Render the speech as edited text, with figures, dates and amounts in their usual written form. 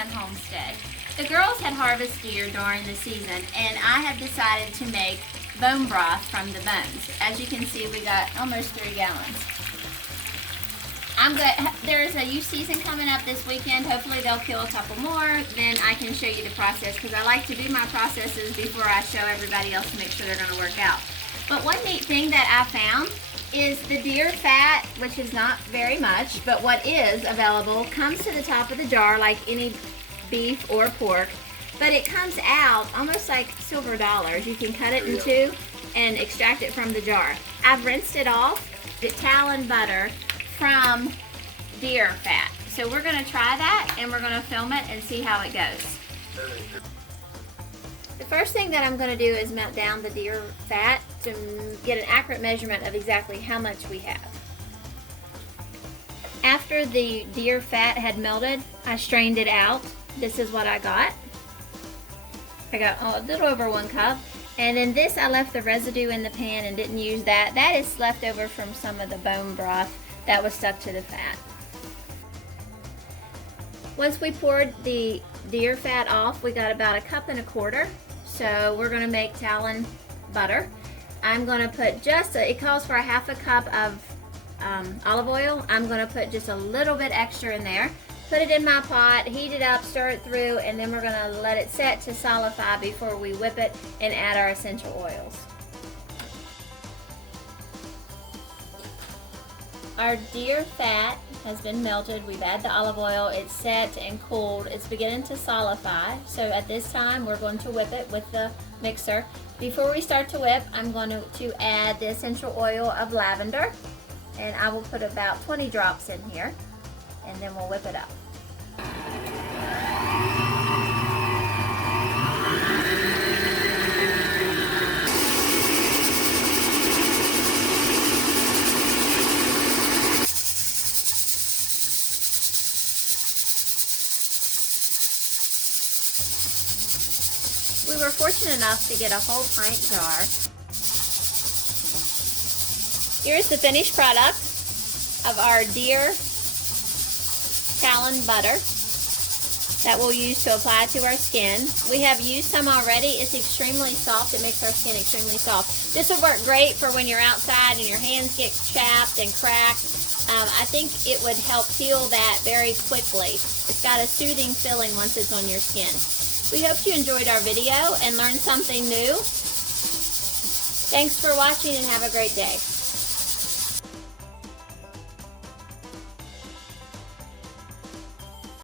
on Homestead. The girls had harvested deer during the season, and I have decided to make bone broth from the bones. As you can see, we got almost 3 gallons. There's a youth season coming up this weekend. Hopefully they'll kill a couple more. Then I can show you the process, because I like to do my processes before I show everybody else to make sure they're going to work out. But one neat thing that I found is the deer fat, which is not very much, but what is available comes to the top of the jar like any beef or pork, but it comes out almost like silver dollars. You can cut it in two and extract it from the jar. I've rinsed it off, the tallow butter from deer fat. So we're going to try that, and we're going to film it and see how it goes. The first thing that I'm going to do is melt down the deer fat to get an accurate measurement of exactly how much we have. After the deer fat had melted, I strained it out. This is what I got. I got a little over 1 cup. And then this, I left the residue in the pan and didn't use that. That is left over from some of the bone broth that was stuck to the fat. Once we poured the deer fat off, we got about 1.25 cups. So we're going to make tallow butter. I'm going to put it calls for 1/2 cup of olive oil. I'm going to put just a little bit extra in there. Put it in my pot, heat it up, stir it through, and then we're going to let it set to solidify before we whip it and add our essential oils. Our deer fat has been melted. We've added the olive oil. It's set and cooled. It's beginning to solidify. So at this time, we're going to whip it with the mixer. Before we start to whip, I'm going to add the essential oil of lavender. And I will put about 20 drops in here. And then we'll whip it up. We were fortunate enough to get a whole pint jar. Here's the finished product of our deer tallow butter that we'll use to apply to our skin. We have used some already. It's extremely soft. It makes our skin extremely soft. This will work great for when you're outside and your hands get chapped and cracked. I think it would help heal that very quickly. It's got a soothing feeling once it's on your skin. We hope you enjoyed our video and learned something new. Thanks for watching, and have a great day.